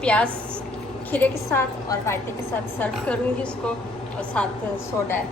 प्याज खीरे के साथ और रायते के साथ सर्व करूँगी उसको, और साथ सोडा